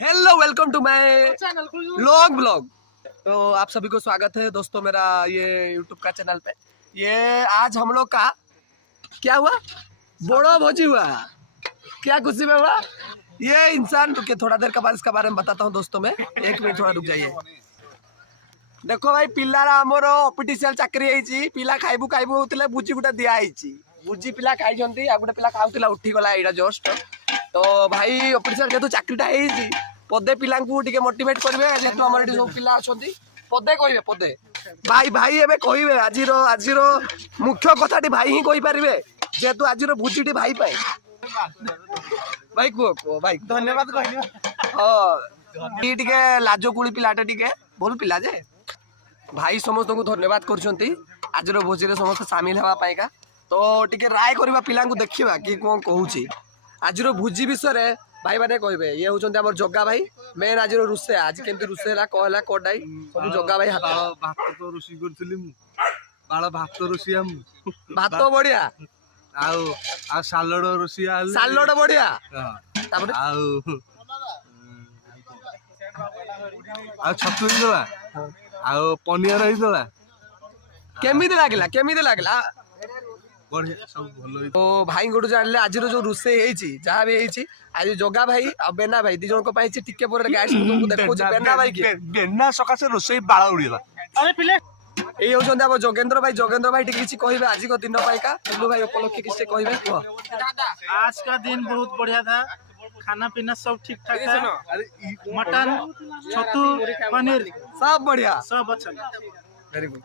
Hello welcome to my long blog. तो आप सभी को स्वागत है दोस्तों मेरा ये यूट्यूब का चैनल पे। ये आज हम लोग का क्या हुआ, बड़ा भोजी हुआ। क्या खुशी में हुआ ये इंसान। रुके थोड़ा देर के बाद इसका बारे में बताता हूँ दोस्तों में, एक मिनट थोड़ा रुक जाइए। देखो भाई पिलार आमर ऑफिशियल चाकरी है, पिला खाइबू खाइबू होते भुजी गुटा दिखाई, भुजी पिला खाई आ गोटे पिला खाऊला उठीगला यहाँ जस्ट। तो भाई ऑफिशियल जेहतु चाकरीटा है पदे पिला मोटिवेट करेंगे, जेहतु आम ये सब पिला अच्छा पदे कहे पदे भाई भाई एवं कहे आज मुख्य कथाटी भाई ही कहीपर जेहेतु आज भुजी भाई पाए। भाई कह कह भाई धन्यवाद कह हाँ टे लाजकुड़ी पिलाटा टे भल पिला जे भाई समस्त को धन्यवाद कर आज भोजी समस्त सामिल होगा। तो टिके राय करवा पिला देखा कि कौन कहूँ आज भोजी विषय भाई मैंने कहे ये होती आम जगा भाई मेन आज रोषे आज केमती रोषे कहला कडाई सब जगा भाई हाथ भात तो रोषी करी बाल भात रोषिया भात बढ़िया आ सालड रोषिया सालड बढ़िया छतु पनिया रही केमिति लागला बढ़िया सब भल। तो भाई गोटू जान आज जो रोषे जहाँ भी आज जगा भाई आ बेना भाई दी जन टिके बेना भाई बेना सकाशे रोषे बाल उड़ीला ये होती आम जोगेंद्र भाई किसी कहे आज दिन पाइका टुल्लू भाई उपलक्षे किसी कहे कह। आज का दिन बहुत बढ़िया था, खाना पीना सब ठीक ठाक था, मटन छतु पनीर सब बढ़िया सब अच्छा। Very good.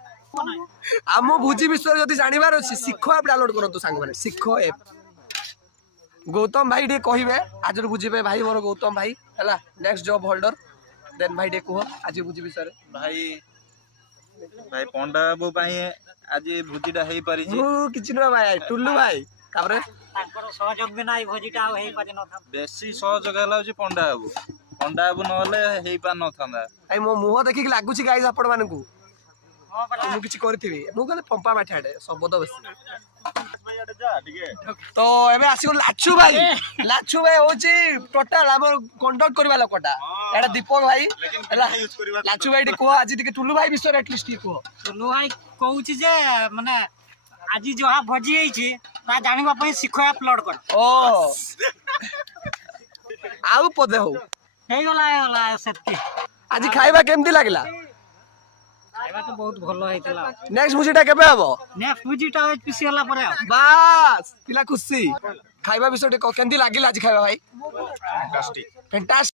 आम भोजी विषय जब जानवर अच्छी सिख एप डाउनलोड करूँ सांग मैंने सिख एप। गौतम भाई टे कहे आज बुझे भाई मोर गौतम भाई है नेक्स्ट जॉब होल्डर देन भाई टे कह आज भोजी विषय भाई भाई पंडा बाबू आज भोजीटा हो पारि कि भाई टुल्लू भाई सहयोग बिना भोजीटा बेसी सहयोग है पंडा बाबू नहे हो पार न मो मुह देखिक लगुच गाइज आपण मानू मुझे करी पंपा माठियाटे शब्द बेसी। तो एबे आसिगो लाचू भाई हूँ टोटाल आम कंडक्ट करवा लोकटा एटा दीपक भाई लाचू भाई कह आज टुल्लू भाई विषय एटलिस्ट कह। टुल्लू भाई कहूँ जे माने आज जहाँ भोजी है जाना शिख अपलोड कर ओ आउ पदे हो आज खाइबा केमती लागला खाइबा तो बहुत भलो हेतला। नेक्स्ट भुजीटा केबे हबो नेक्स्ट भुजीटा पिसी होला परे बस पिला खुशी खाइबा विषय केमती लागिला आज खाइबा भाई फैंटास्टिक फैंटास्टिक।